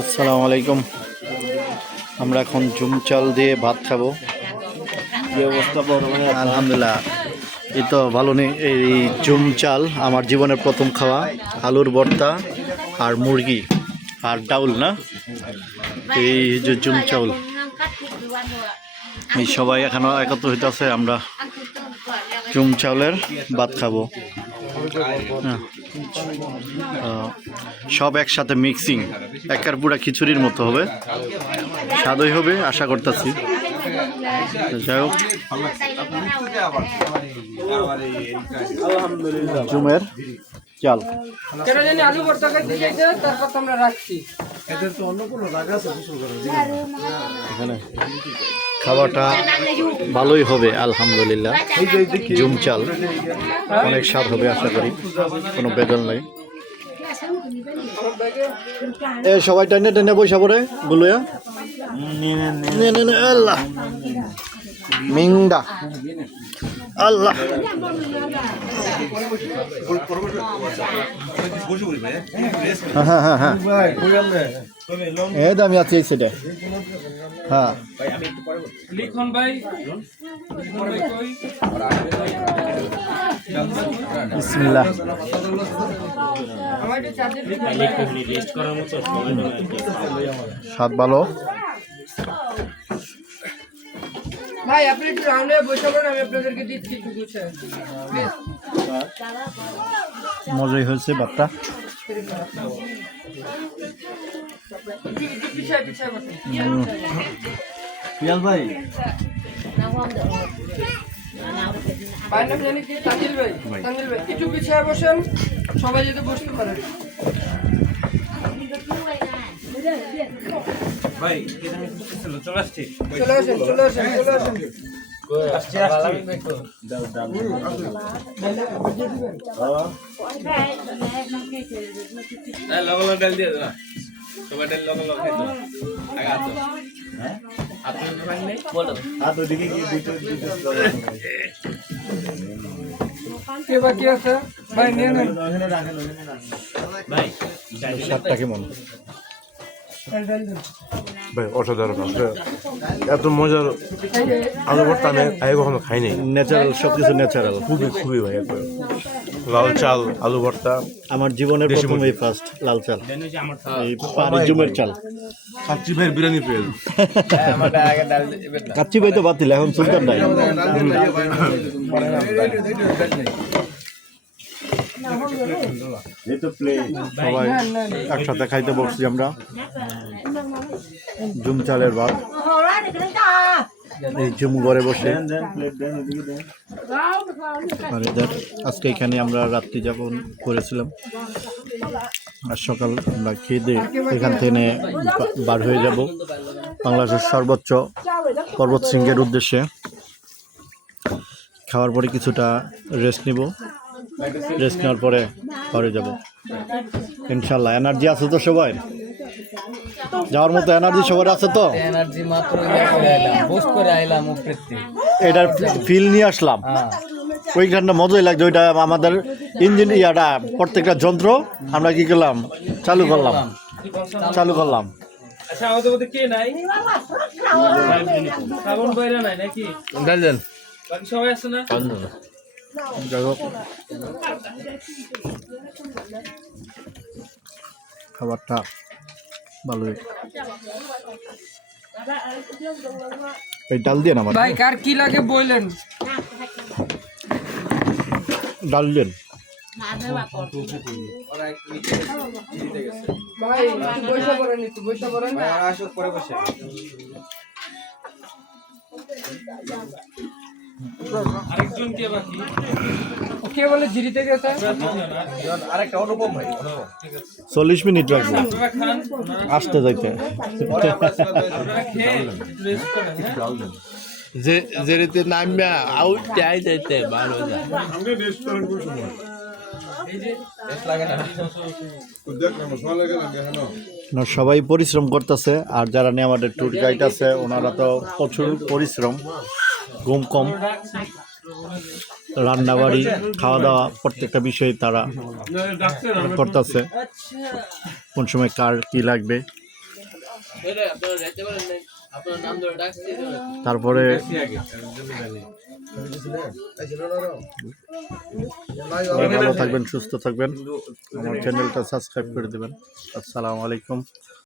আসসালামু আলাইকুম। আমরা এখন ঝুম চাল দিয়ে ভাত খাবো। কি অবস্থা বর্তমানে? আলহামদুলিল্লাহ, এই তো ভালো নেই। এই ঝুম চাল আমার জীবনের প্রথম খাওয়া। আলুর ভর্তা আর মুরগি আর ডাউল না, এই যে ঝুম চাউল। এই সবাই এখনো একত্র হইতেছে, আমরা ঝুম চাউলের ভাত খাবো। সব একসাথে মিক্সিং, একার পুরা খিচুড়ির মতো হবে, স্বাদই হবে আশা করতেছি। যাই হোক, ঝুমের চাল আলু ভর্তা তারপর আমরা রাখছি। এখানে খাওয়াটা ভালোই হবে আলহামদুলিল্লাহ। ঝুম চাল অনেক স্বাদ হবে আশা করি, কোনো বেদল নেই। এ সবাই টেনে টেনে বৈশা পড়ে গুলুয়া আল্লাহ মিংদা আল্লাহ। হ্যাঁ হ্যাঁ হ্যাঁ, এই তো আমি আছি এই সেটা। হ্যাঁ লিখন ভাই, বিসমিল্লাহ। স্বাদ ভালো। ভাই আপনি একটু রাউন্ডে বসে পড়েন, আমি আপনাদেরকে দিচ্ছি কিছু গুছে। মজাই হয়েছে ভাতটা। পিছায় পিছায় বসেন। পিয়াল ভাই, ভাইয়ের নাম জানি কি? তানজিল ভাই। তানজিল ভাই একটু পিছায় বসেন, সবাই যদি বসতে পারেন। ভাই চলে আসছি। চলে আসেন চলে আসেন চলে আসেন। লগল ডাল দিয়ে দাও, সবাই ডাল লগল লগল খেতে আগে আসো। হ্যাঁ আপনি ভাঙলে বলো হাত ওদিকে কি দুটো কে বাকি আছে ভাই? নিয়ে নেন ভাই। স্বাদটা কেমন? ভাই অসাধারণ, আসলে এত মজার আলু ভর্তা আমি আগে কখনো খাইনি। ন্যাচারাল, সব কিছু ন্যাচারাল। খুবই খুবই ভাই, একবার লাল চাল আলু ভর্তা আমার জীবনের দেশি প্রথম মুরগি। এই ফার্স্ট লাল চাল, এই পানি ঝুমের চাল। কাচ্চি ভাইয়ের বিরিয়ানি পেয়ে আমারটা আগে ডাল দিবেন না। কাচ্চি ভাই তো বাতিল, এখন সুলতান ভাই। সবাই একসাথে খাইতে বসছি আমরা ঝুম চালের ভাত। এই ঝুম ঘরে বসে। আর এদের আজকে এখানে আমরা রাত্রি যাপন করেছিলাম, আর সকাল আমরা খেয়ে দিয়ে এখান থেকে বার হয়ে যাব বাংলাদেশের সর্বোচ্চ পর্বত শৃঙ্গের উদ্দেশ্যে। খাওয়ার পরে কিছুটা রেস্ট নিব, রেস্ট নেওয়ার পরে ঘরে যাব ইনশাল্লাহ। এনার্জি আছে তো সবাই? যাওয়ার মতো এনার্জি সবার আছে তো? এনার্জি মাত্র বুস্ট করে আইলাম উপরেতে। এটার ফিল নিয়ে আসলাম, ওইখানটা মজাই লাগছে। ওইটা আমাদের ইঞ্জিন ইয়াটা প্রত্যেকটা যন্ত্র আমরা কি করলাম, চালু করলাম। আচ্ছা আমাদের মধ্যে কে নাই? শ্রাবণ বাইরে নাই নাকি? ডাল দেন। বাকি সবাই আছে না? যাই হোক, খাবারটা ভালোই। এই ডাল দিয়ে না আমার, ভাই কার কি লাগে বললেন? ডাল দেন। ভাই বসে পড়েন, একটু বসে পড়েন। আসো পরে বসে। আরেকজন কে বাকি? কে বলে জিরিতে গেছে? আরেকটা অনুপম ভাই। 40 মিনিট লাগবে আপনারা খান, আসতে যাইতে। আপনারা খেয়ে রেস্ট করেন। হ্যাঁ? যে যেতে নামবা আউট চাই যাইতে ভালো যায়। এই যে না, সবাই পরিশ্রম করতেছে, আর যারা নিয়ে আমাদের ট্যুর গাইড আছে ওনারা তো প্রচুর পরিশ্রম, ঘুম কম, রান্নাবাড়ি খাওয়া দাওয়া প্রত্যেকটা বিষয়ে তারা করতেছে। কোন সময় কার কি লাগবে আপনারা যাইতে পারেন নাই আপনার নাম ধরে ডাকছি তারপরে ভালো থাকবেন, সুস্থ থাকবেন, আমার চ্যানেলটা সাবস্ক্রাইব করে দেবেন। আসসালামু আলাইকুম।